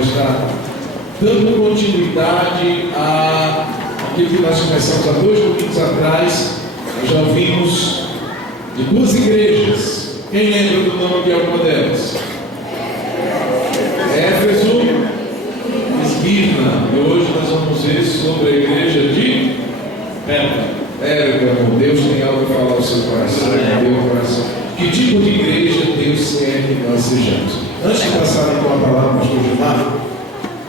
Está dando continuidade àquilo que nós começamos há 2 domingos atrás. Nós já ouvimos de 2 igrejas. Quem lembra do nome de alguma delas? Éfeso e Esmirna. E hoje nós vamos ver sobre a igreja de Pérgamo. Deus tem algo para falar ao seu coração. Meu coração. Que tipo de igreja Deus quer que nós sejamos? Antes de passar então a palavra ao pastor Gilmar,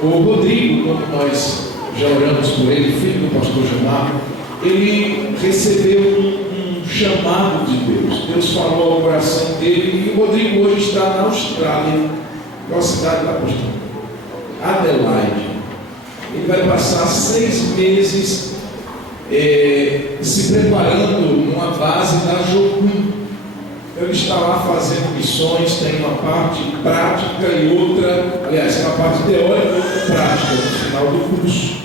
o Rodrigo, como nós já oramos por ele, filho do pastor Gilmar, ele recebeu um chamado de Deus. Deus falou ao coração dele, e o Rodrigo hoje está na Austrália. Qual cidade da pastor? Adelaide. Ele vai passar 6 meses se preparando numa base da Jocum. Ele está lá fazendo missões, tem uma parte prática e outra, aliás, uma parte teórica e outra prática no final do curso.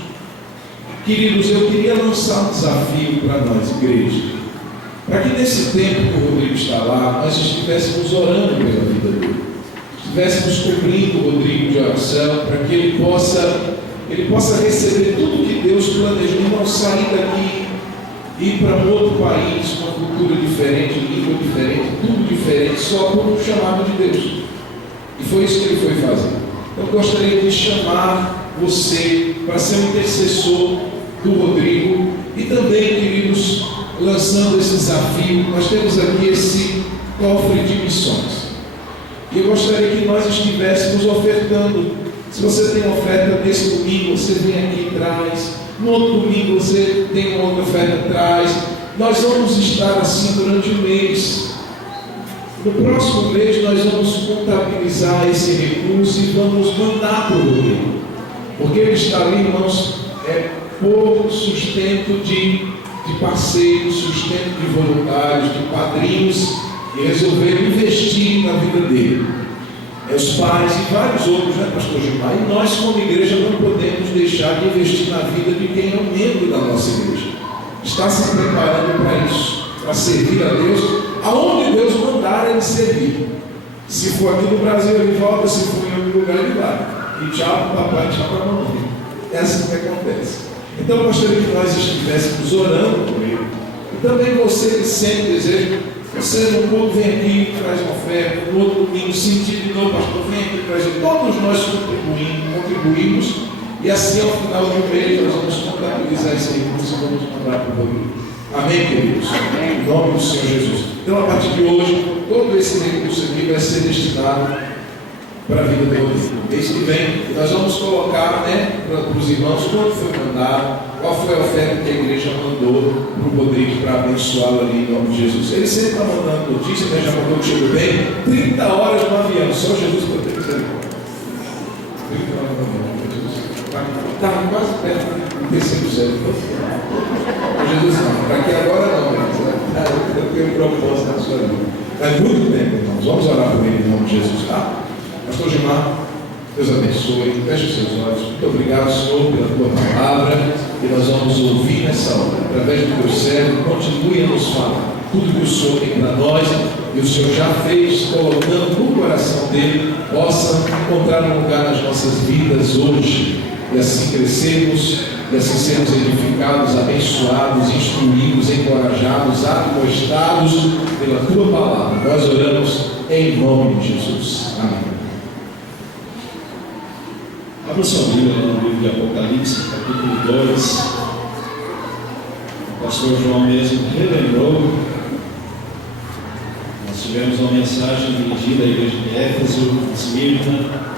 Queridos, eu queria lançar um desafio para nós, igreja, para que nesse tempo que o Rodrigo está lá, nós estivéssemos orando pela vida dele, estivéssemos cobrindo o Rodrigo de oração, para que ele possa receber tudo que Deus planejou, e não sair daqui, ir para um outro país, uma cultura diferente, língua diferente, tudo diferente, só por um chamado de Deus. E foi isso que ele foi fazer. Então eu gostaria de chamar você para ser um intercessor do Rodrigo e também, queridos, lançando esse desafio. Nós temos aqui esse cofre de missões. E eu gostaria que nós estivéssemos ofertando. Se você tem oferta nesse domingo, você vem aqui e traz. No outro domingo você tem uma outra oferta atrás. Nós vamos estar assim durante o mês. No próximo mês nós vamos contabilizar esse recurso e vamos mandar para o Rodrigo. Porque ele está ali, irmãos, por sustento de parceiros, sustento de voluntários, de padrinhos, e resolveram investir na vida dele. Os pais e vários outros, né, pastor Gilmar? E nós, como igreja, não podemos deixar de investir na vida de quem é um membro da nossa igreja. Está se preparando para isso, para servir a Deus, aonde Deus mandar ele servir. Se for aqui no Brasil, ele volta, se for em outro lugar, ele vai. E tchau para o papai, tchau para a mamãe. É assim que acontece. Então, eu gostaria que nós estivéssemos orando por ele. E também você que sempre deseja. Você no culto vem aqui, traz uma oferta, no outro domingo sentir de novo, pastor, vem aqui, traz. Todos nós contribuímos, e assim ao final do mês nós vamos contabilizar esse recurso e vamos mandar para o Rodrigo. Amém, queridos? Amém. Em nome do Senhor Jesus. Então, a partir de hoje, todo esse recurso aqui vai ser destinado para a vida do Rodrigo. Mês que vem, nós vamos colocar, para os irmãos, quanto foi mandado, qual foi a oferta que a igreja mandou para o Rodrigo para abençoá-lo ali em nome de Jesus. Ele sempre está mandando notícia, já mandou que chegou bem, 30 horas no avião, só Jesus para ter misericórdia. 30 horas no avião, Jesus. Está quase perto do terceiro céu. Jesus não, para aqui agora não, mas eu tenho um propósito na sua vida. Mas muito tempo, irmãos, vamos orar por ele em nome de Jesus, tá? Pastor Gilmar, Deus abençoe, feche os seus olhos. Muito obrigado, Senhor, pela tua palavra, e nós vamos ouvir nessa hora, através do teu servo. Continue a nos falar tudo que o Senhor tem para nós, e o Senhor já fez, colocando no coração dele, possa encontrar um lugar nas nossas vidas hoje, e assim crescermos, e assim sermos edificados, abençoados, instruídos, encorajados, admoestados pela tua palavra. Nós oramos em nome de Jesus. Amém. Abra sua Bíblia no livro de Apocalipse, capítulo 2. O pastor João mesmo relembrou. Nós tivemos uma mensagem dirigida à igreja de Éfeso, Esmirna.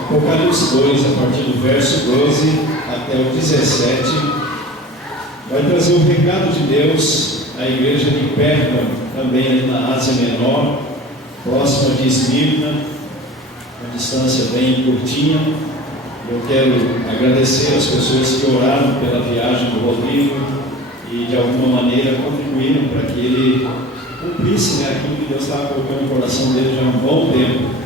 Apocalipse 2, a partir do verso 12 até o 17, vai trazer o recado de Deus à igreja de Pérgamo, também ali na Ásia Menor, próxima de Esmirna, uma distância bem curtinha. Eu quero agradecer as pessoas que oraram pela viagem do Rodrigo e de alguma maneira contribuíram para que ele cumprisse aquilo que Deus estava colocando no coração dele já há um bom tempo.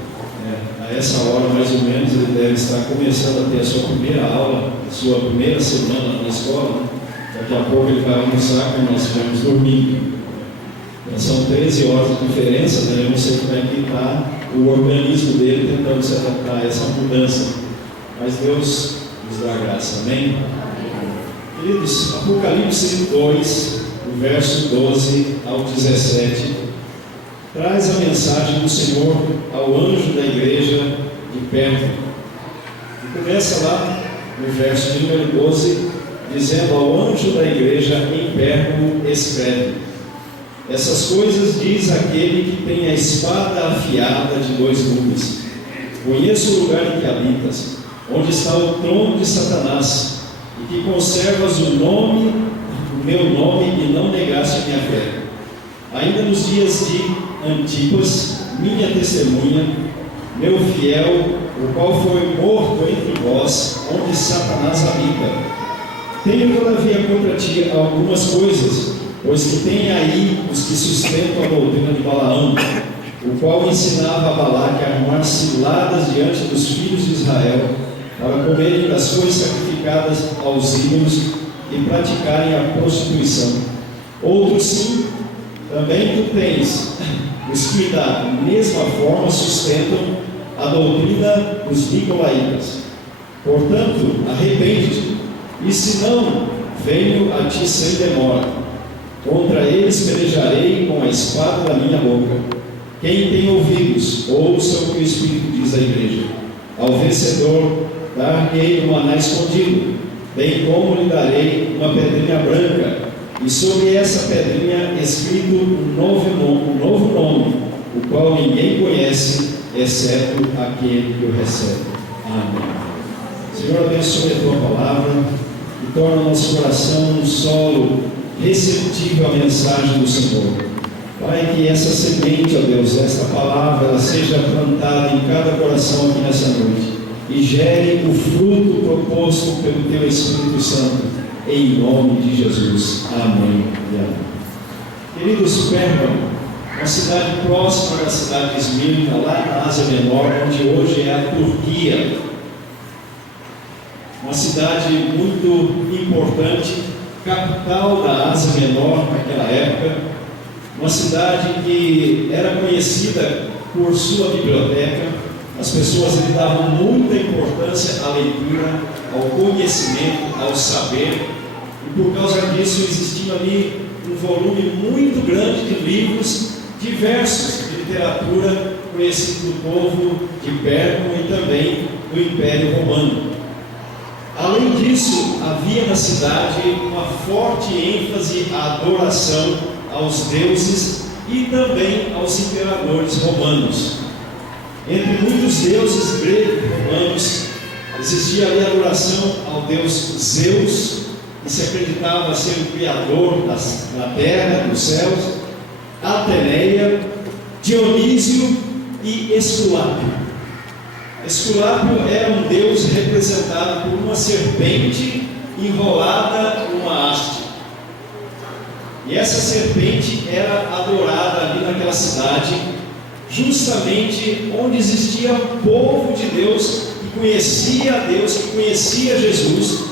A essa hora, mais ou menos, ele deve estar começando a ter a sua primeira aula, a sua primeira semana na escola. Daqui a pouco ele vai almoçar, como nós tivemos domingo. São 13 horas de diferença, né? Eu não sei como é que está o organismo dele tentando se adaptar a essa mudança, mas Deus nos dá graça, amém? Queridos, Apocalipse 2, do verso 12 ao 17, traz a mensagem do Senhor ao anjo da igreja de Pérgamo. E começa lá no verso de número 12, dizendo: ao anjo da igreja em Pérgamo escreve: essas coisas diz aquele que tem a espada afiada de 2 gumes. Conheço o lugar em que habitas, onde está o trono de Satanás, e que conservas o meu nome, e não negaste a minha fé. Ainda nos dias de Antipas, minha testemunha, meu fiel, o qual foi morto entre vós, onde Satanás habita. Tenho todavia contra ti algumas coisas, pois que tem aí os que sustentam a doutrina de Balaão, o qual ensinava a Balaque a armar ciladas diante dos filhos de Israel, para comerem das coisas sacrificadas aos ídolos e praticarem a prostituição. Outros sim, também tu tens, os que da mesma forma sustentam a doutrina dos nicolaítas. Portanto, arrepende-te, e se não, venho a ti sem demora. Contra eles pelejarei com a espada da minha boca. Quem tem ouvidos, ouça o que o Espírito diz à igreja. Ao vencedor, dar-lhe um maná escondido, bem como lhe darei uma pedrinha branca, e sobre essa pedrinha escrito um novo nome, o qual ninguém conhece, exceto aquele que o recebe. Amém. Senhor, abençoe a tua palavra e torna o nosso coração um solo receptivo à mensagem do Senhor. Pai, que essa semente, ó Deus, esta palavra, ela seja plantada em cada coração aqui nessa noite e gere o fruto proposto pelo Teu Espírito Santo, em nome de Jesus. Amém e amém. Queridos, Pérgamo, uma cidade próxima da cidade de Esmirna, lá na Ásia Menor, onde hoje é a Turquia. Uma cidade muito importante, capital da Ásia Menor naquela época, uma cidade que era conhecida por sua biblioteca. As pessoas lhe davam muita importância à leitura, ao conhecimento, ao saber, e por causa disso existia ali um volume muito grande de livros diversos de literatura conhecido do povo de Pérgamo e também do Império Romano. Além disso, havia na cidade uma forte ênfase à adoração aos deuses e também aos imperadores romanos. Entre muitos deuses gregos e romanos, existia ali a adoração ao deus Zeus, que se acreditava ser o criador da terra, dos céus, Ateneia, Dionísio e Esculápio. Esculápio era um deus representado por uma serpente enrolada numa haste. E essa serpente era adorada ali naquela cidade, justamente onde existia o povo de Deus, que conhecia a Deus, que conhecia Jesus.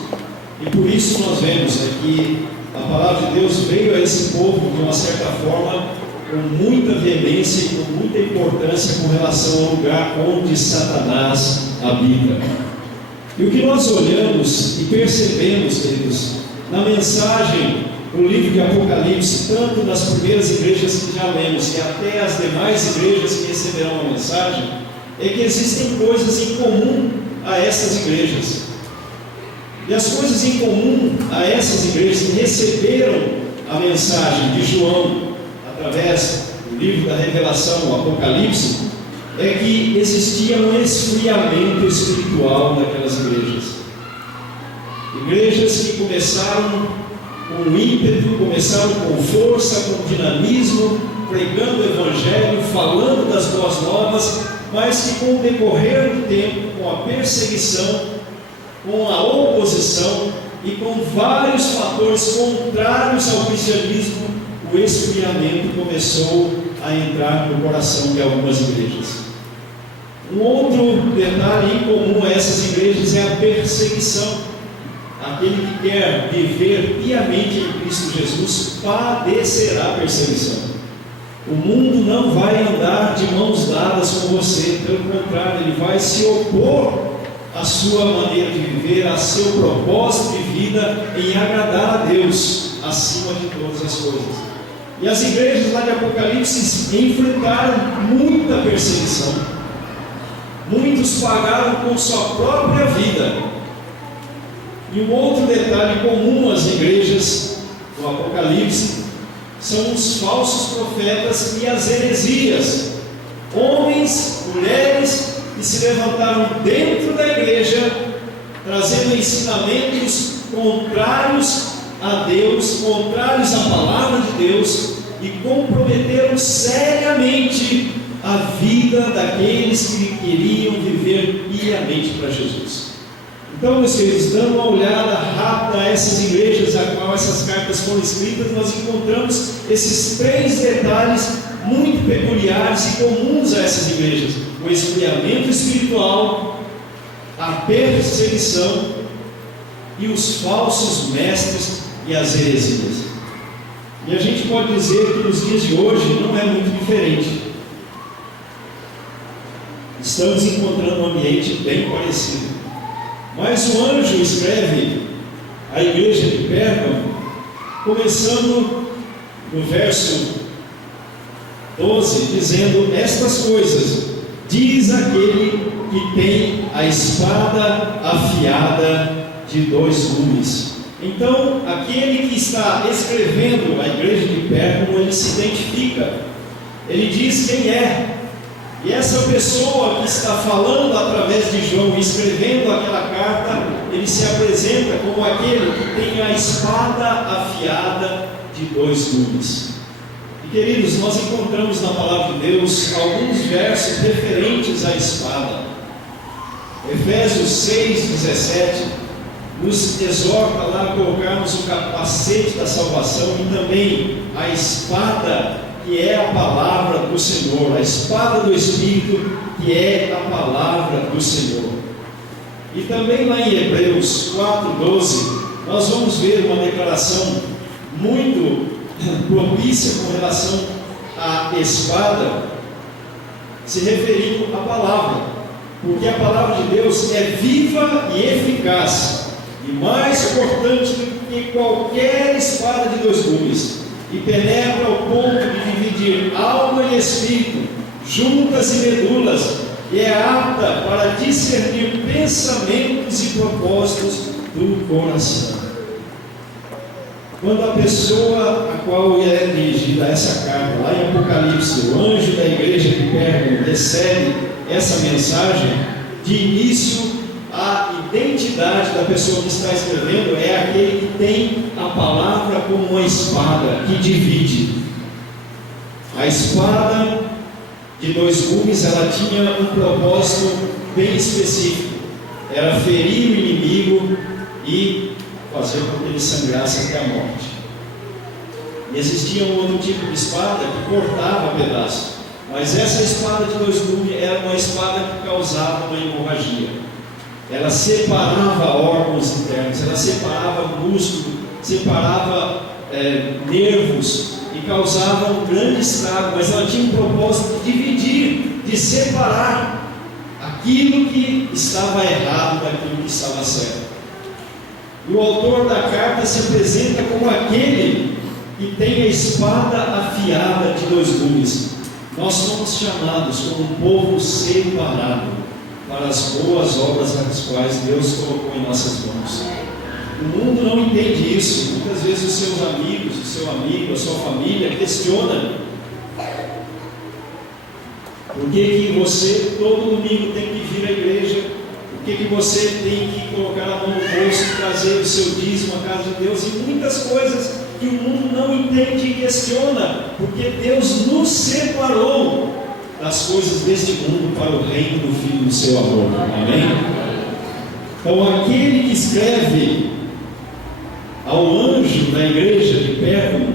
E por isso nós vemos que a palavra de Deus veio a esse povo de uma certa forma com muita veemência e com muita importância com relação ao lugar onde Satanás habita. E o que nós olhamos e percebemos, queridos, na mensagem do livro de Apocalipse, tanto nas primeiras igrejas que já lemos e até as demais igrejas que receberão a mensagem, é que existem coisas em comum a essas igrejas. E as coisas em comum a essas igrejas que receberam a mensagem de João através do livro da Revelação, o Apocalipse, é que existia um esfriamento espiritual naquelas igrejas. Igrejas que começaram com ímpeto, começaram com força, com dinamismo, pregando o Evangelho, falando das boas novas, mas que com o decorrer do tempo, com a perseguição, com a oposição e com vários fatores contrários ao cristianismo, o esfriamento começou a entrar no coração de algumas igrejas. Um outro detalhe incomum a essas igrejas é a perseguição. Aquele que quer viver piamente em Cristo Jesus padecerá perseguição. O mundo não vai andar de mãos dadas com você, pelo contrário, ele vai se opor à sua maneira de viver, a seu propósito de vida em agradar a Deus acima de todas as coisas. E as igrejas lá de Apocalipse enfrentaram muita perseguição. Muitos pagaram com sua própria vida. E um outro detalhe comum às igrejas do Apocalipse são os falsos profetas e as heresias. Homens, mulheres que se levantaram dentro da igreja, trazendo ensinamentos contrários a Deus, contrários à palavra de Deus, e comprometeram seriamente a vida daqueles que queriam viver piamente para Jesus. Então, meus queridos, dando uma olhada rápida a essas igrejas a qual essas cartas foram escritas, nós encontramos esses 3 detalhes muito peculiares e comuns a essas igrejas: o esfriamento espiritual, a perseguição e os falsos mestres e as heresias. E a gente pode dizer que nos dias de hoje não é muito diferente. Estamos encontrando um ambiente bem parecido. Mas o anjo escreve à igreja de Pérgamo, começando no verso 12, dizendo estas coisas: diz aquele que tem a espada afiada de 2 gumes. Então, aquele que está escrevendo à igreja de Pérgamo, ele se identifica, ele diz quem é. E essa pessoa que está falando através de João, escrevendo aquela carta, ele se apresenta como aquele que tem a espada afiada de 2 gumes. E queridos, nós encontramos na palavra de Deus alguns versos referentes à espada. Efésios 6:17 nos exorta lá a colocarmos o capacete da salvação e também a espada, que é a palavra do Senhor, a espada do Espírito, que é a palavra do Senhor. E também lá em Hebreus 4:12, nós vamos ver uma declaração muito propícia com relação à espada, se referindo à palavra, porque a palavra de Deus é viva e eficaz, e mais cortante do que qualquer espada de 2 gumes, e penetra ao ponto de dividir alma e espírito, juntas e medulas, e é apta para discernir pensamentos e propósitos do coração. Quando a pessoa a qual é dirigida essa carta, lá em Apocalipse, o anjo da igreja de Pérgamo, recebe essa mensagem, de início a identidade da pessoa que está escrevendo é aquele que tem a palavra como uma espada que divide. A espada de 2 gumes, ela tinha um propósito bem específico: era ferir o inimigo e fazer com que ele sangrasse até a morte. E existia um outro tipo de espada que cortava pedaços, mas essa espada de 2 gumes era uma espada que causava uma hemorragia. Ela separava órgãos internos, ela separava músculo, separava nervos e causava um grande estrago, mas ela tinha um propósito de dividir, de separar aquilo que estava errado daquilo que estava certo. E o autor da carta se apresenta como aquele que tem a espada afiada de 2 gumes. Nós somos chamados como um povo separado para as boas obras das quais Deus colocou em nossas mãos. O mundo não entende isso. Muitas vezes os seus amigos, o seu amigo, a sua família questiona: por que você todo domingo tem que vir à igreja? Por que você tem que colocar a mão no bolso e trazer o seu dízimo à casa de Deus? E muitas coisas que o mundo não entende e questiona, porque Deus nos separou das coisas deste mundo para o reino do Filho do seu amor. Amém? Então, aquele que escreve ao anjo da igreja de Pérgamo,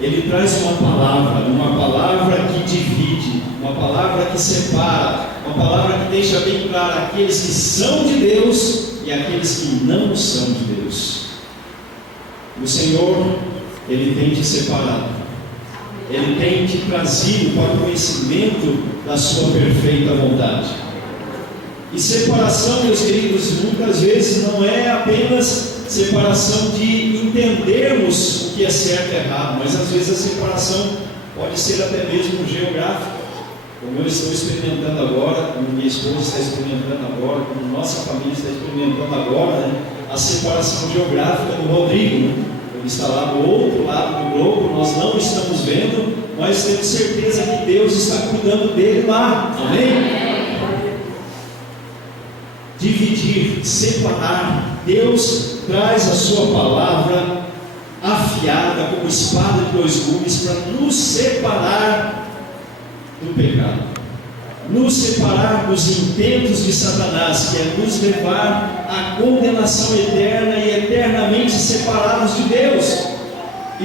ele traz uma palavra que divide, uma palavra que separa, uma palavra que deixa bem claro aqueles que são de Deus e aqueles que não são de Deus. O Senhor, ele tem te separado. Ele tem te trazido para o conhecimento da sua perfeita vontade. E separação, meus queridos, muitas vezes não é apenas separação de entendermos o que é certo e errado, mas às vezes a separação pode ser até mesmo geográfica, como eu estou experimentando agora, como minha esposa está experimentando agora, como nossa família está experimentando agora, né? A separação geográfica do Rodrigo, né? Ele está lá do outro lado do globo, nós não estamos vendo, mas temos certeza que Deus está cuidando dele lá, amém? Dividir, separar. Deus traz a sua palavra afiada como espada de dois gumes para nos separar do pecado, nos separar dos intentos de Satanás, que é nos levar à condenação eterna e eternamente separados de Deus. E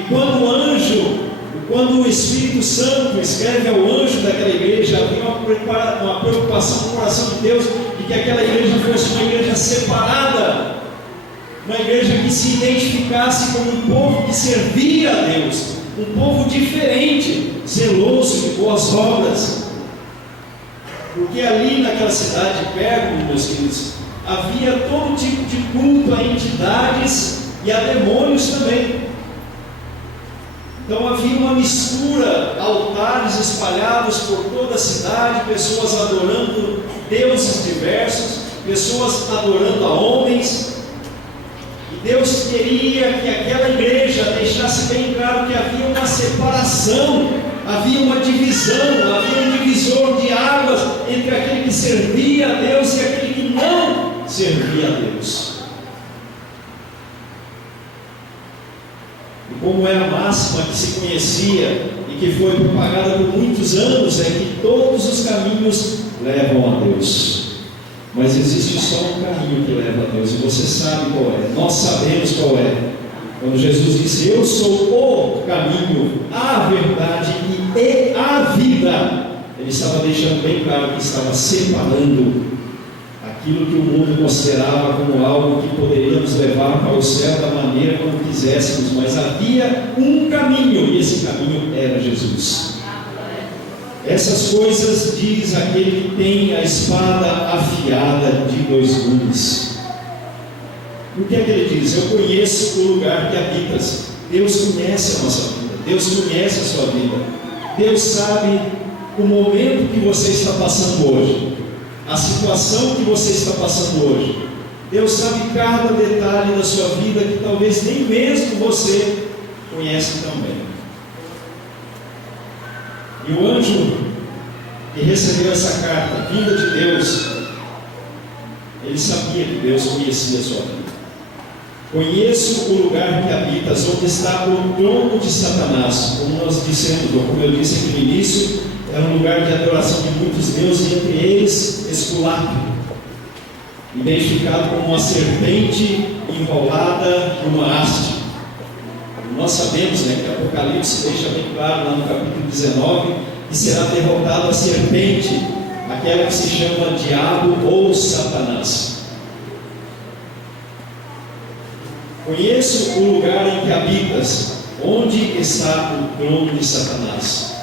quando o Espírito Santo escreve ao anjo daquela igreja, havia uma preocupação no coração de Deus de que aquela igreja fosse uma igreja separada, uma igreja que se identificasse como um povo que servia a Deus, um povo diferente, zeloso de boas obras. Porque ali naquela cidade de Pérgamo, meus queridos, havia todo tipo de culto a entidades e a demônios também. Então havia uma mistura, altares espalhados por toda a cidade, pessoas adorando deuses diversos, pessoas adorando a homens. E Deus queria que aquela igreja deixasse bem claro que havia uma separação, havia uma divisão, havia um divisor de águas entre aquele que servia a Deus e aquele que não servia a Deus. E como é a máxima que se conhecia e que foi propagada por muitos anos, é que todos os caminhos levam a Deus. Mas existe só um caminho que leva a Deus, e você sabe qual é, nós sabemos qual é. Quando Jesus disse: eu sou o caminho, a verdade e a vida, ele estava deixando bem claro que estava separando aquilo que o mundo considerava como algo que poderíamos levar para o céu da maneira como quiséssemos, mas havia um caminho, e esse caminho era Jesus. Essas coisas diz aquele que tem a espada afiada de dois gumes. O que é que ele diz? Eu conheço o lugar que habitas. Deus conhece a nossa vida, Deus conhece a sua vida, Deus sabe o momento que você está passando hoje, a situação que você está passando hoje. Deus sabe cada detalhe da sua vida que talvez nem mesmo você conhece tão bem. E o anjo que recebeu essa carta vinda de Deus, ele sabia que Deus conhecia a sua vida. Conheço o lugar que habitas, onde está o trono de Satanás. Como nós dissemos, como eu disse aqui no início, era um lugar de adoração de muitos deuses, e entre eles Esculápio, identificado como uma serpente enrolada numa haste. Nós sabemos, que Apocalipse deixa bem claro lá no capítulo 19 que será derrotada a serpente, aquela que se chama Diabo ou Satanás. Conheço o lugar em que habitas, onde está o trono de Satanás.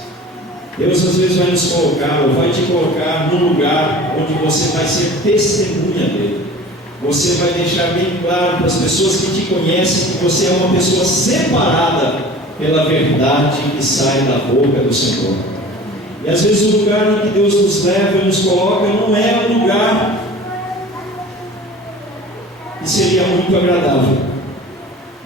Deus às vezes vai nos colocar, ou vai te colocar num lugar onde você vai ser testemunha dele. Você vai deixar bem claro para as pessoas que te conhecem que você é uma pessoa separada pela verdade que sai da boca do Senhor. E às vezes o lugar em que Deus nos leva e nos coloca não é um lugar que seria muito agradável,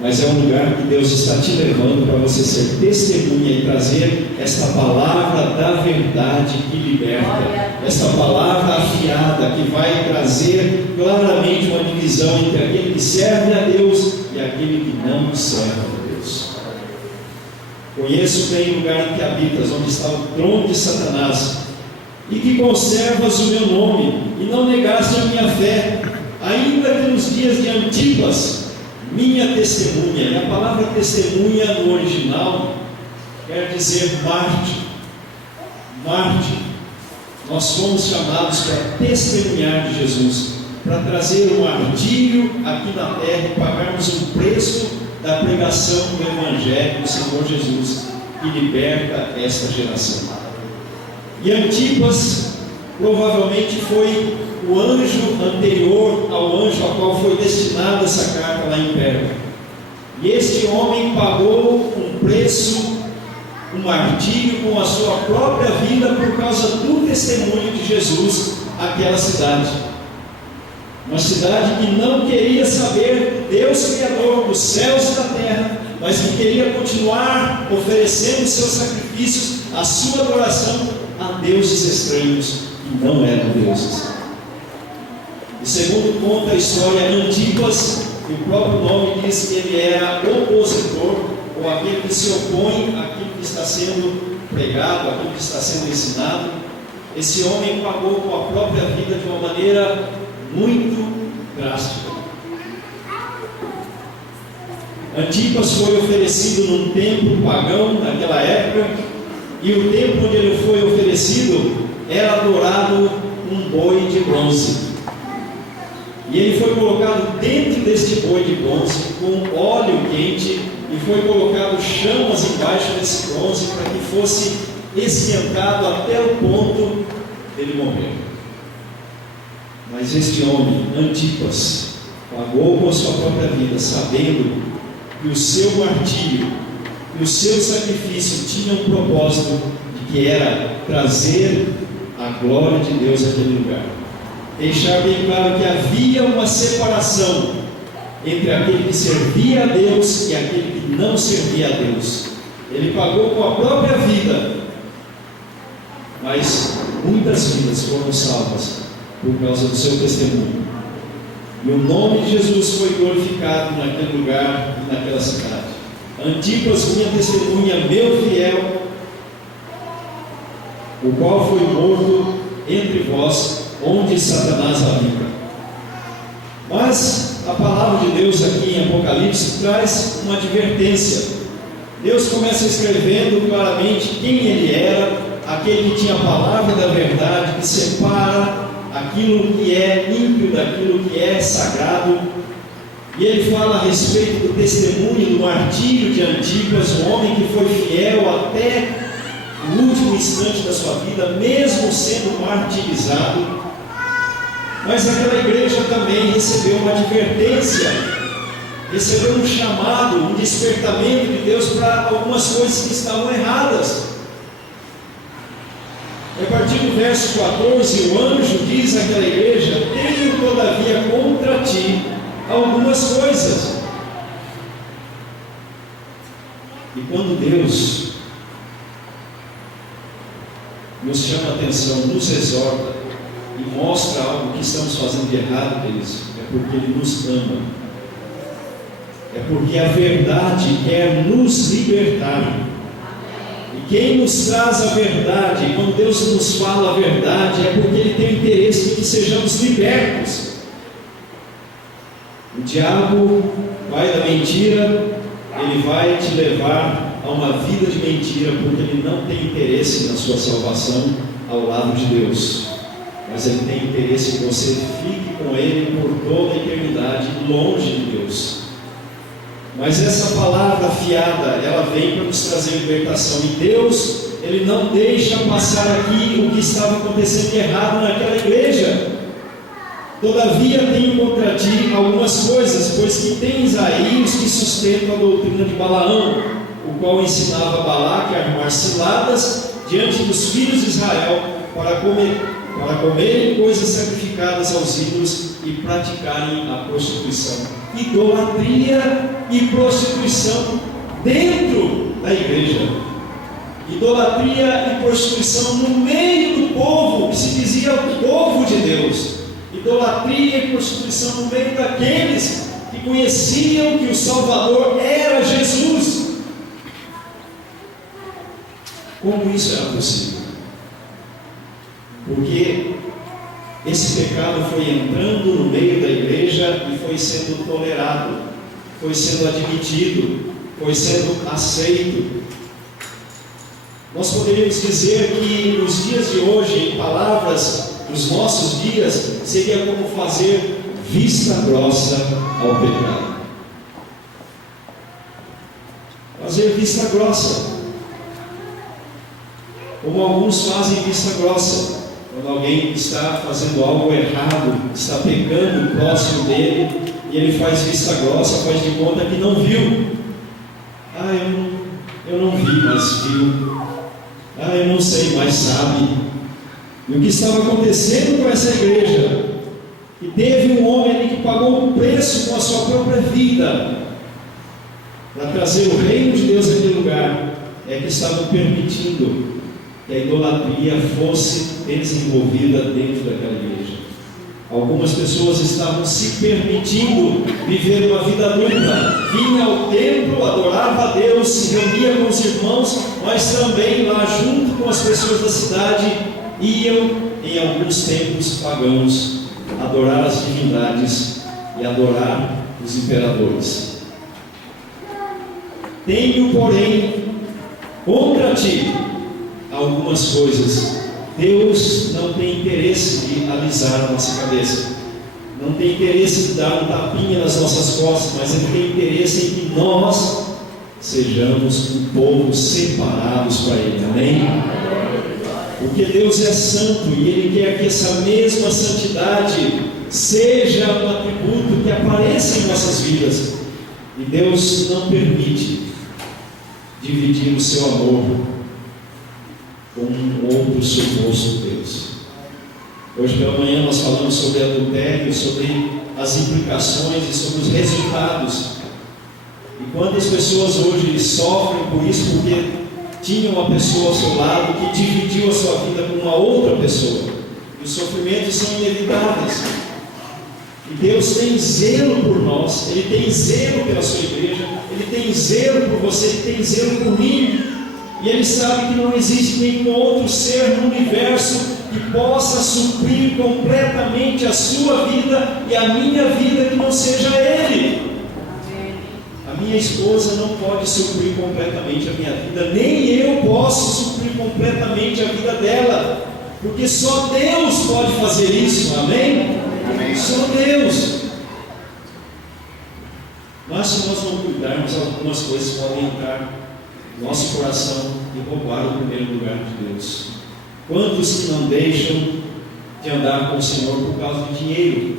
mas é um lugar que Deus está te levando para você ser testemunha e trazer esta palavra da verdade que liberta, esta palavra afiada que vai trazer claramente uma divisão entre aquele que serve a Deus e aquele que não serve a Deus. Conheço bem o lugar em que habitas, onde está o trono de Satanás, e que conservas o meu nome, e não negaste a minha fé, ainda que nos dias de Antipas, minha testemunha. E a palavra testemunha no original quer dizer mártir. Mártir. Nós fomos chamados para testemunhar de Jesus, para trazer um martírio aqui na terra e pagarmos um preço da pregação do Evangelho do Senhor Jesus. que liberta esta geração. E Antipas provavelmente foi o anjo anterior ao anjo a qual foi destinada essa carta lá em Pérgamo. E este homem pagou um preço, um martírio com a sua própria vida por causa do testemunho de Jesus àquela cidade. Uma cidade que não queria saber Deus Criador dos céus e da terra, mas que queria continuar oferecendo seus sacrifícios, a sua adoração a deuses estranhos que não eram deuses. E segundo conta a história, Antipas, e o próprio nome diz que ele era opositor, ou aquele que se opõe àquilo que está sendo pregado, àquilo que está sendo ensinado. Esse homem pagou com a própria vida de uma maneira muito drástica. Antipas foi oferecido num templo pagão naquela época, e o templo onde ele foi oferecido era adorado um boi de bronze. E ele foi colocado dentro deste boi de bronze com óleo quente, e foi colocado chamas embaixo desse bronze para que fosse esquentado até o ponto dele morrer. Mas este homem, Antipas, pagou com a sua própria vida, sabendo que o seu martírio e o seu sacrifício tinham um propósito de que era trazer a glória de Deus àquele lugar. Deixar bem claro que havia uma separação entre aquele que servia a Deus e aquele que não servia a Deus. Ele pagou com a própria vida, mas muitas vidas foram salvas por causa do seu testemunho. E o nome de Jesus foi glorificado naquele lugar e naquela cidade. Antipas, minha testemunha, meu fiel, o qual foi morto entre vós, onde Satanás habita. Mas a palavra de Deus aqui em Apocalipse traz uma advertência. Deus começa escrevendo claramente quem ele era, aquele que tinha a palavra da verdade, que separa aquilo que é ímpio daquilo que é sagrado. E ele fala a respeito do testemunho, do martírio de Antipas, um homem que foi fiel até o último instante da sua vida, mesmo sendo martirizado. Mas aquela igreja também recebeu uma advertência, recebeu um chamado, um despertamento de Deus para algumas coisas que estavam erradas. A partir do verso 14, o anjo diz àquela igreja: tenho todavia contra ti algumas coisas. E quando Deus nos chama a atenção, nos exorta e mostra algo que estamos fazendo de errado, queridos, é porque Ele nos ama, é porque a verdade quer nos libertar. E quem nos traz a verdade, quando Deus nos fala a verdade, é porque Ele tem interesse em que sejamos libertos. O diabo, pai da mentira, ele vai te levar a uma vida de mentira, porque ele não tem interesse na sua salvação ao lado de Deus, mas ele tem interesse que você fique com ele por toda a eternidade, longe de Deus. Mas essa palavra afiada, ela vem para nos trazer libertação, e Deus, Ele não deixa passar aqui o que estava acontecendo de errado naquela igreja. Todavia tenho contra ti algumas coisas, pois que tens aí os que sustentam a doutrina de Balaão, o qual ensinava Balaque a armar ciladas diante dos filhos de Israel, para comerem coisas sacrificadas aos ídolos e praticarem a prostituição. Idolatria e prostituição dentro da igreja. Idolatria e prostituição no meio do povo, que se dizia o povo de Deus. Idolatria e prostituição no meio daqueles que conheciam que o Salvador era Jesus. Como isso era possível? Porque esse pecado foi entrando no meio da igreja e foi sendo tolerado, foi sendo admitido, foi sendo aceito. Nós poderíamos dizer que nos dias de hoje, em palavras dos nossos dias, seria como fazer vista grossa ao pecado. Fazer vista grossa. Como alguns fazem vista grossa, quando alguém está fazendo algo errado, está pecando próximo dele, e ele faz vista grossa, faz de conta que não viu. Eu não vi, mas viu. Eu não sei, mas sabe. E o que estava acontecendo com essa igreja? E teve um homem ali que pagou um preço com a sua própria vida para trazer o reino de Deus naquele lugar. É que estavam permitindo que a idolatria fosse desenvolvida dentro daquela igreja. Algumas pessoas estavam se permitindo viver uma vida dupla. Vinha ao templo, adorava a Deus, se reunia com os irmãos, mas também lá junto com as pessoas da cidade iam em alguns templos pagãos adorar as divindades e adorar os imperadores. Tenho, porém, contra ti algumas coisas. Deus não tem interesse de alisar a nossa cabeça, não tem interesse de dar um tapinha nas nossas costas, mas Ele tem interesse em que nós sejamos um povo separados para Ele, amém? Porque Deus é santo e Ele quer que essa mesma santidade seja um atributo que apareça em nossas vidas, e Deus não permite dividir o seu amor com um outro suposto Deus. Hoje pela manhã nós falamos sobre adultério, sobre as implicações e sobre os resultados. E quantas pessoas hoje sofrem por isso porque tinham uma pessoa ao seu lado que dividiu a sua vida com uma outra pessoa. E os sofrimentos são inevitáveis. E Deus tem zelo por nós, Ele tem zelo pela sua igreja, Ele tem zelo por você, Ele tem zelo por mim. E Ele sabe que não existe nenhum outro ser no universo que possa suprir completamente a sua vida e a minha vida que não seja Ele. A minha esposa não pode suprir completamente a minha vida, nem eu posso suprir completamente a vida dela, porque só Deus pode fazer isso, amém? Só Deus. Mas se nós não cuidarmos, algumas coisas podem entrar nosso coração e roubar o primeiro lugar de Deus. Quantos que não deixam de andar com o Senhor por causa do dinheiro?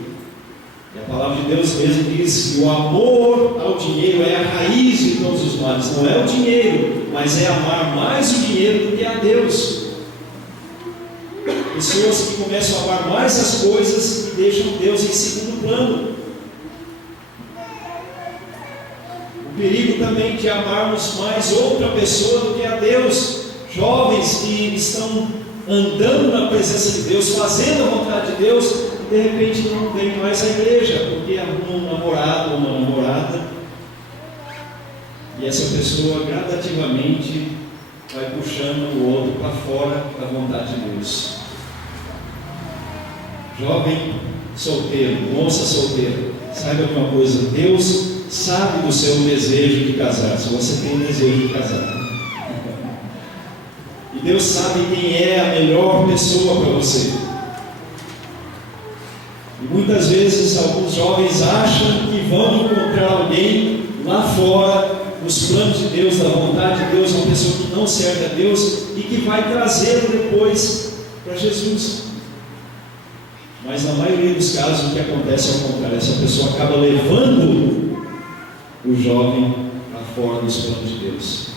E a palavra de Deus mesmo diz que o amor ao dinheiro é a raiz de todos os males. Não é o dinheiro, mas é amar mais o dinheiro do que a Deus. Pessoas que começam a amar mais as coisas e deixam Deus em segundo plano. Perigo também de amarmos mais outra pessoa do que a Deus. Jovens que estão andando na presença de Deus, fazendo a vontade de Deus, e de repente não vem mais à igreja, porque arruma um namorado ou uma namorada, e essa pessoa gradativamente vai puxando o outro para fora da vontade de Deus. Jovem solteiro, moça solteira, saiba de uma coisa: Deus sabe do seu desejo de casar, se você tem desejo de casar. E Deus sabe quem é a melhor pessoa para você. E muitas vezes alguns jovens acham que vão encontrar alguém lá fora, nos planos de Deus, da vontade de Deus, uma pessoa que não serve a Deus e que vai trazê-lo depois para Jesus. Mas na maioria dos casos o que acontece é ao contrário: essa pessoa acaba levando o jovem para fora dos planos de Deus,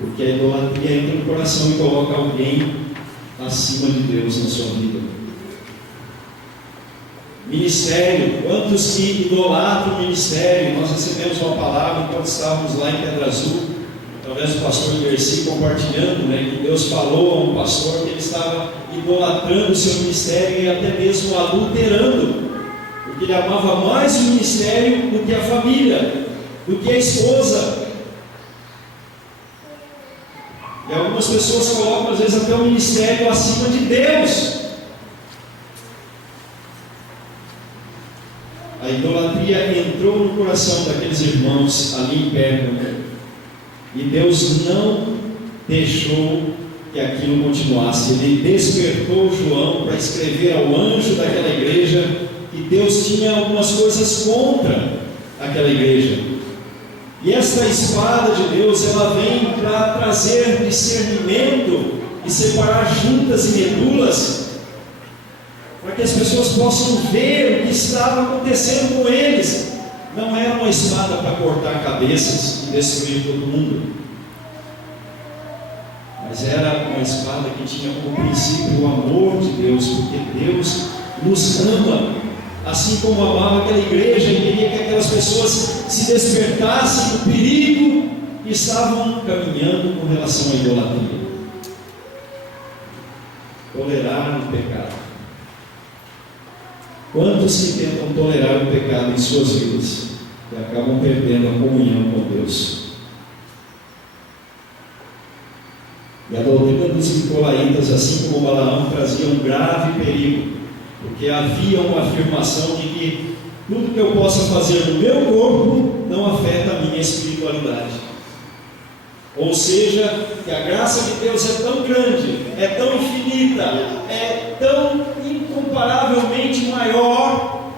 porque a idolatria entra no coração e coloca alguém acima de Deus na sua vida. Ministério, quantos que idolatram o ministério? Nós recebemos uma palavra enquanto estávamos lá em Pedra Azul, através do pastor Dercy, compartilhando, que Deus falou a um pastor que ele estava idolatrando o seu ministério e até mesmo adulterando, porque ele amava mais o ministério do que a família, do que a esposa. E algumas pessoas colocam às vezes até o ministério acima de Deus. A idolatria entrou no coração daqueles irmãos ali em Pérgamo, e Deus não deixou que aquilo continuasse. Ele despertou João para escrever ao anjo daquela igreja que Deus tinha algumas coisas contra aquela igreja. E esta espada de Deus, ela vem para trazer discernimento e separar juntas e medulas, para que as pessoas possam ver o que estava acontecendo com eles. Não era uma espada para cortar cabeças e destruir todo mundo, mas era uma espada que tinha como princípio o amor de Deus, porque Deus nos ama, assim como amava aquela igreja e queria que aquelas pessoas se despertassem do perigo que estavam caminhando com relação à idolatria. Tolerar o pecado. Quantos que tentam tolerar o pecado em suas vidas e acabam perdendo a comunhão com Deus? E a doutrina dos nicolaítas, assim como Balaão, trazia um grave perigo, porque havia uma afirmação de que tudo que eu possa fazer no meu corpo não afeta a minha espiritualidade. Ou seja, que a graça de Deus é tão grande, é tão infinita, é tão incomparavelmente maior,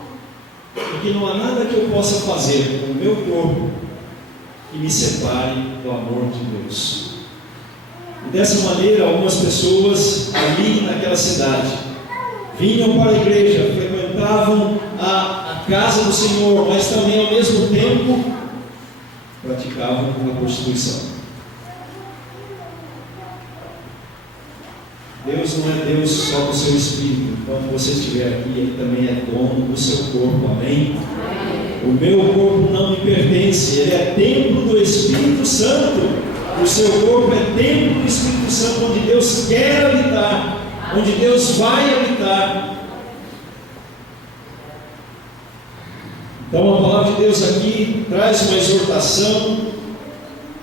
que não há nada que eu possa fazer no meu corpo que me separe do amor de Deus. E dessa maneira, algumas pessoas ali naquela cidade vinham para a igreja, frequentavam a casa do Senhor, mas também ao mesmo tempo praticavam a prostituição. Deus não é Deus só do seu espírito. Quando você estiver aqui, Ele também é dono do seu corpo, amém? O meu corpo não me pertence, ele é templo do Espírito Santo. O seu corpo é templo do Espírito Santo, onde Deus quer habitar, onde Deus vai habitar. Então a palavra de Deus aqui traz uma exortação,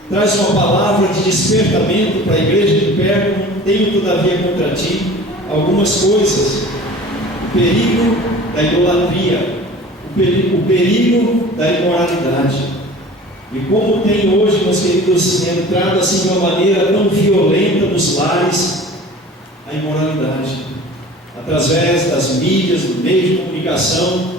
traz uma palavra de despertamento para a igreja de Pérgamo. Tenho todavia contra ti algumas coisas: o perigo da idolatria, o perigo da imoralidade. E como tem hoje, meus queridos, entrado assim de uma maneira tão violenta nos lares, a imoralidade, através das mídias, do meio de comunicação,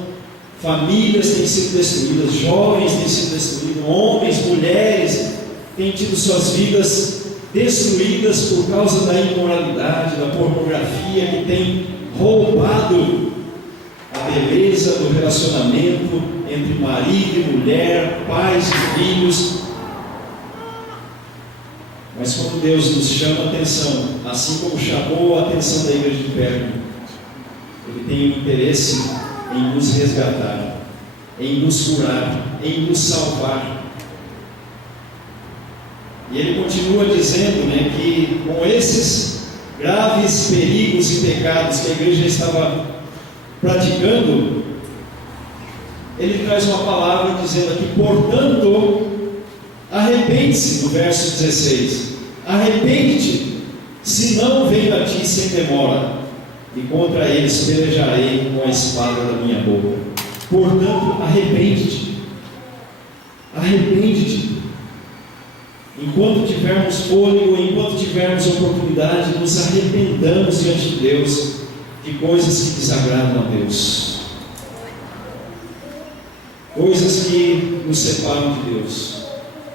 famílias têm sido destruídas, jovens têm sido destruídos, homens, mulheres têm tido suas vidas destruídas por causa da imoralidade, da pornografia, que tem roubado a beleza do relacionamento entre marido e mulher, pais e filhos. Mas quando Deus nos chama a atenção, assim como chamou a atenção da igreja de Pérgamo, Ele tem um interesse em nos resgatar, em nos curar, em nos salvar. E ele continua dizendo, que com esses graves perigos e pecados que a igreja estava praticando, ele traz uma palavra dizendo aqui: portanto, arrepende-se, no verso 16, arrepende-te, senão venho a ti sem demora, e contra eles pelejarei com a espada da minha boca. Portanto, arrepende-te, arrepende-te. Enquanto tivermos fôlego, enquanto tivermos oportunidade, nos arrependamos diante de Deus de coisas que desagradam a Deus, coisas que nos separam de Deus,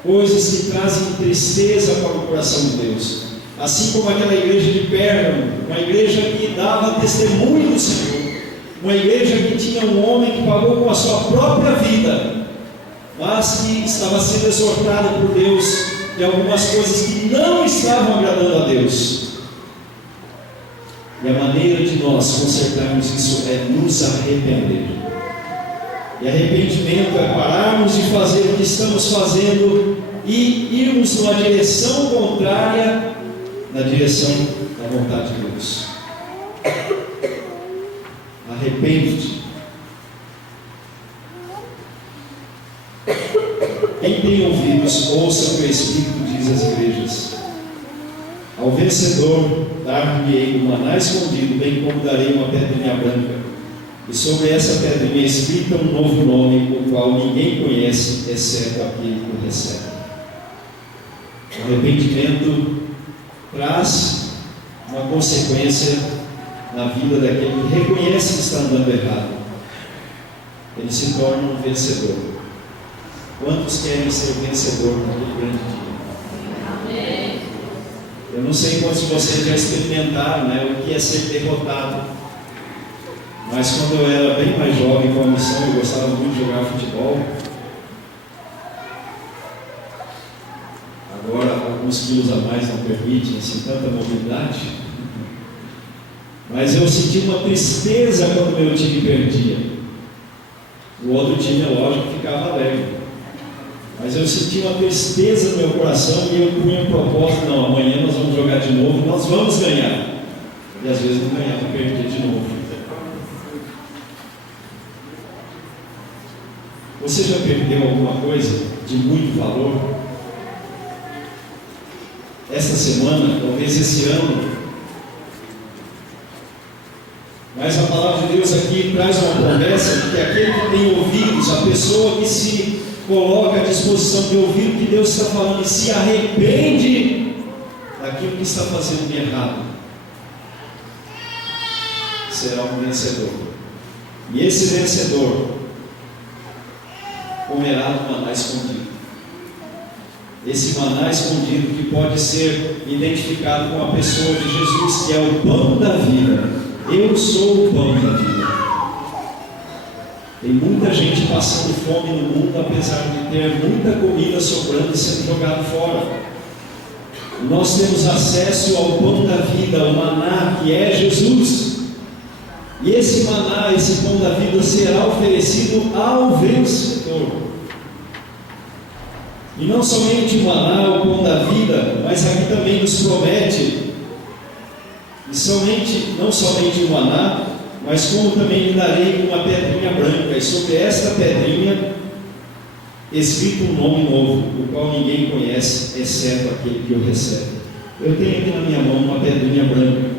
coisas que trazem tristeza para o coração de Deus. Assim como aquela igreja de Pérgamo, uma igreja que dava testemunho do Senhor, uma igreja que tinha um homem que pagou com a sua própria vida, mas que estava sendo exortada por Deus de algumas coisas que não estavam agradando a Deus. E a maneira de nós consertarmos isso é nos arrepender. E arrependimento é pararmos de fazer o que estamos fazendo e irmos numa direção contrária na direção da vontade de Deus. Arrepende-te. Quem tem ouvidos, ouça o que o Espírito diz às igrejas. Ao vencedor dar-lhe-ei um maná escondido, bem como darei uma pedrinha branca, e sobre essa pedrinha escrita um novo nome, o qual ninguém conhece, exceto aquele que o recebe. O arrependimento traz uma consequência na vida daquele que reconhece que está andando errado. Ele se torna um vencedor. Quantos querem ser vencedor naquele grande dia? Amém. Eu não sei quantos de vocês já experimentaram, né, o que é ser derrotado. Mas quando eu era bem mais jovem com a missão, eu gostava muito de jogar futebol. Agora, alguns quilos a mais não permitem assim, tanta mobilidade. Mas eu senti uma tristeza quando meu time perdia. O outro time, é lógico, ficava alegre. Mas eu senti uma tristeza no meu coração e eu punha um propósito: não, amanhã nós vamos jogar de novo, nós vamos ganhar. E às vezes não ganhava, perdia de novo. Você já perdeu alguma coisa de muito valor? Esta semana, talvez esse ano. Mas a palavra de Deus aqui traz uma promessa de que aquele que tem ouvidos, a pessoa que se coloca à disposição de ouvir o que Deus está falando e se arrepende daquilo que está fazendo de errado, será um vencedor. E esse vencedor comerá do maná escondido. Esse maná escondido que pode ser identificado com a pessoa de Jesus, que é o pão da vida. Eu sou o pão da vida. Tem muita gente passando fome no mundo, apesar de ter muita comida sobrando e sendo jogada fora. Nós temos acesso ao pão da vida, ao maná, que é Jesus. E esse maná, esse pão da vida, será oferecido ao vencedor. E não somente o maná, o pão da vida, mas aqui também nos promete, e não somente o maná, mas como também lhe darei uma pedrinha branca, e sobre esta pedrinha escrito um nome novo, o qual ninguém conhece, exceto aquele que o recebe. Eu tenho aqui na minha mão uma pedrinha branca.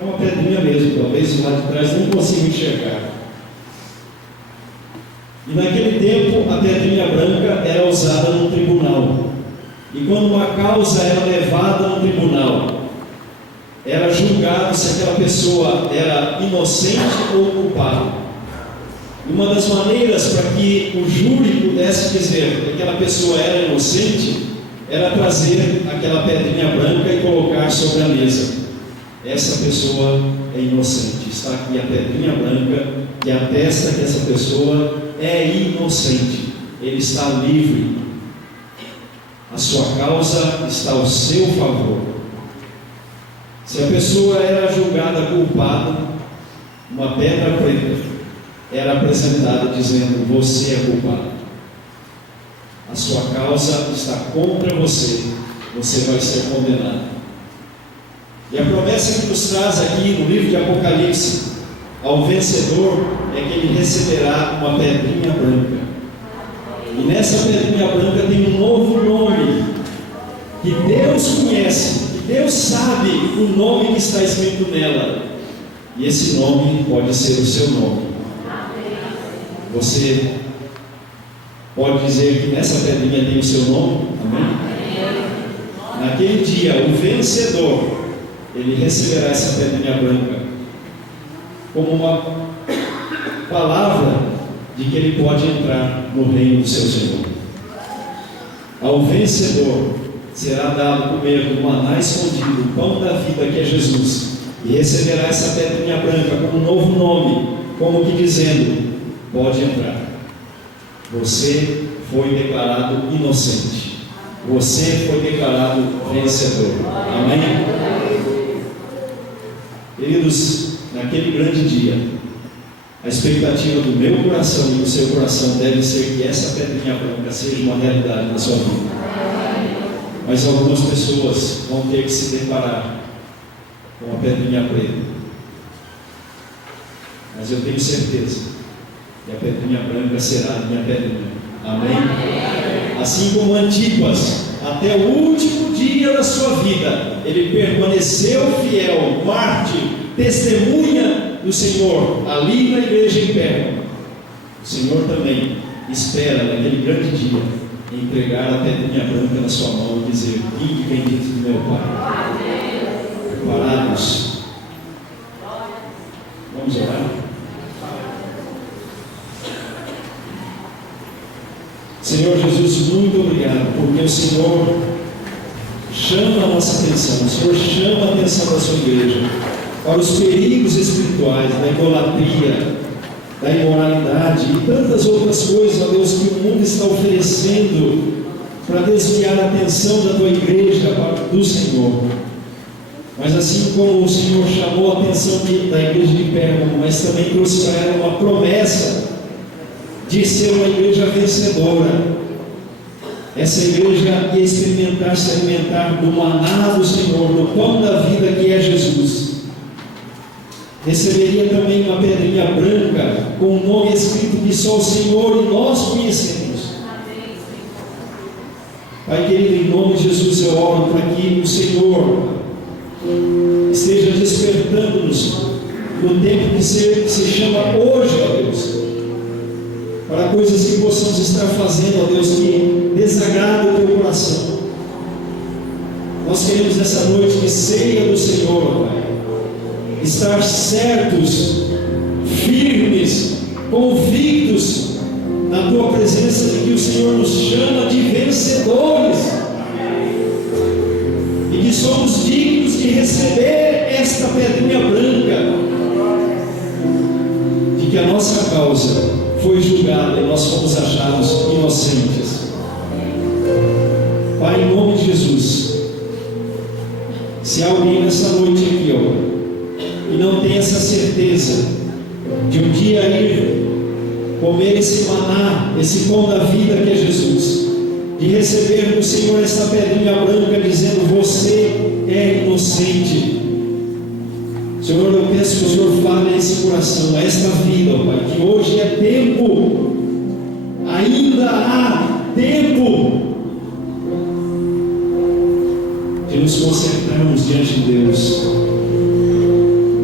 É uma pedrinha mesmo, talvez lá de trás nem consiga enxergar. E naquele tempo a pedrinha branca era usada no tribunal. E quando uma causa era levada no tribunal, era julgado se aquela pessoa era inocente ou culpada. E uma das maneiras para que o júri pudesse dizer que aquela pessoa era inocente era trazer aquela pedrinha branca e colocar sobre a mesa. Essa pessoa é inocente. Está aqui a pedrinha branca que atesta que essa pessoa é inocente. Ele está livre. A sua causa está ao seu favor. Se a pessoa era julgada culpada, uma pedra preta era apresentada dizendo: você é culpado. A sua causa está contra você. Você vai ser condenado. E a promessa que nos traz aqui no livro de Apocalipse ao vencedor é que ele receberá uma pedrinha branca. E nessa pedrinha branca tem um novo nome que Deus conhece. Deus sabe o nome que está escrito nela. E esse nome pode ser o seu nome. Você pode dizer que nessa pedrinha tem o seu nome? Amém? Naquele dia, o vencedor, ele receberá essa pedrinha branca como uma palavra de que ele pode entrar no reino do seu Senhor. Ao vencedor será dado comer do maná escondido, o pão da vida que é Jesus, e receberá essa pedrinha branca como um novo nome, como que dizendo: pode entrar. Você foi declarado inocente. Você foi declarado vencedor. Amém? Queridos, naquele grande dia, a expectativa do meu coração e do seu coração deve ser que essa pedrinha branca seja uma realidade na sua vida. Mas algumas pessoas vão ter que se deparar com a pedrinha preta. Mas eu tenho certeza que a pedrinha branca será a minha pedrinha. Amém? Assim como Antipas, até o último dia da sua vida, ele permaneceu fiel, mártir, testemunha do Senhor, ali na igreja em pé. O Senhor também espera naquele grande dia entregar a pedrinha branca na sua mão e dizer: vinde bendito do meu Pai. Preparados? Vamos orar? Senhor Jesus, muito obrigado, porque o Senhor chama a nossa atenção, o Senhor chama a atenção da sua igreja para os perigos espirituais, da idolatria, da imoralidade e tantas outras coisas, ó Deus, que o mundo está oferecendo para desviar a atenção da tua igreja do Senhor. Mas assim como o Senhor chamou a atenção da igreja de Pérgamo, mas também trouxe para ela uma promessa de ser uma igreja vencedora. Essa igreja ia experimentar, se alimentar do maná do Senhor, do pão da vida que é Jesus. Receberia também uma pedrinha branca com um nome escrito que só o Senhor e nós conhecemos. Pai querido, em nome de Jesus eu oro para que o Senhor esteja despertando-nos no tempo que se chama hoje, ó Deus, para coisas que possamos estar fazendo, ó Deus, que desagrada o teu coração. Nós queremos nessa noite que ceia do Senhor, Pai, estar certos, firmes, convictos na tua presença de que o Senhor nos chama de vencedores e que somos dignos de receber esta pedrinha branca, de que a nossa causa foi julgada e nós fomos achados inocentes. Pai, em nome de Jesus, se há alguém nessa noite aqui, ó, e não tem essa certeza de um dia ir comer esse maná, esse pão da vida que é Jesus, de receber do Senhor essa pedrinha branca dizendo: você é inocente. Senhor, eu peço que o Senhor fale a esse coração, a esta vida, ó Pai, que hoje é tempo, ainda há tempo de nos consertarmos diante de Deus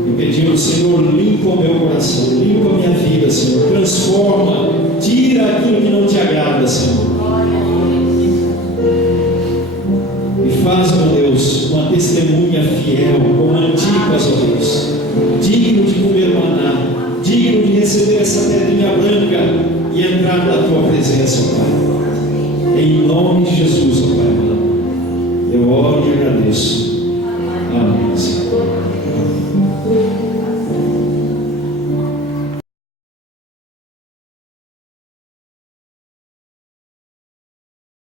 e pedir: Senhor, limpa o meu coração, limpa a minha vida, Senhor, transforma, tira aquilo que não te agrada, Senhor, e faz, meu Deus, uma testemunha fiel, como Antipas, ó Deus, digno de comer maná, digno de receber essa pedrinha branca e entrar na tua presença, Pai, em nome de Jesus, ó Pai, eu oro e agradeço.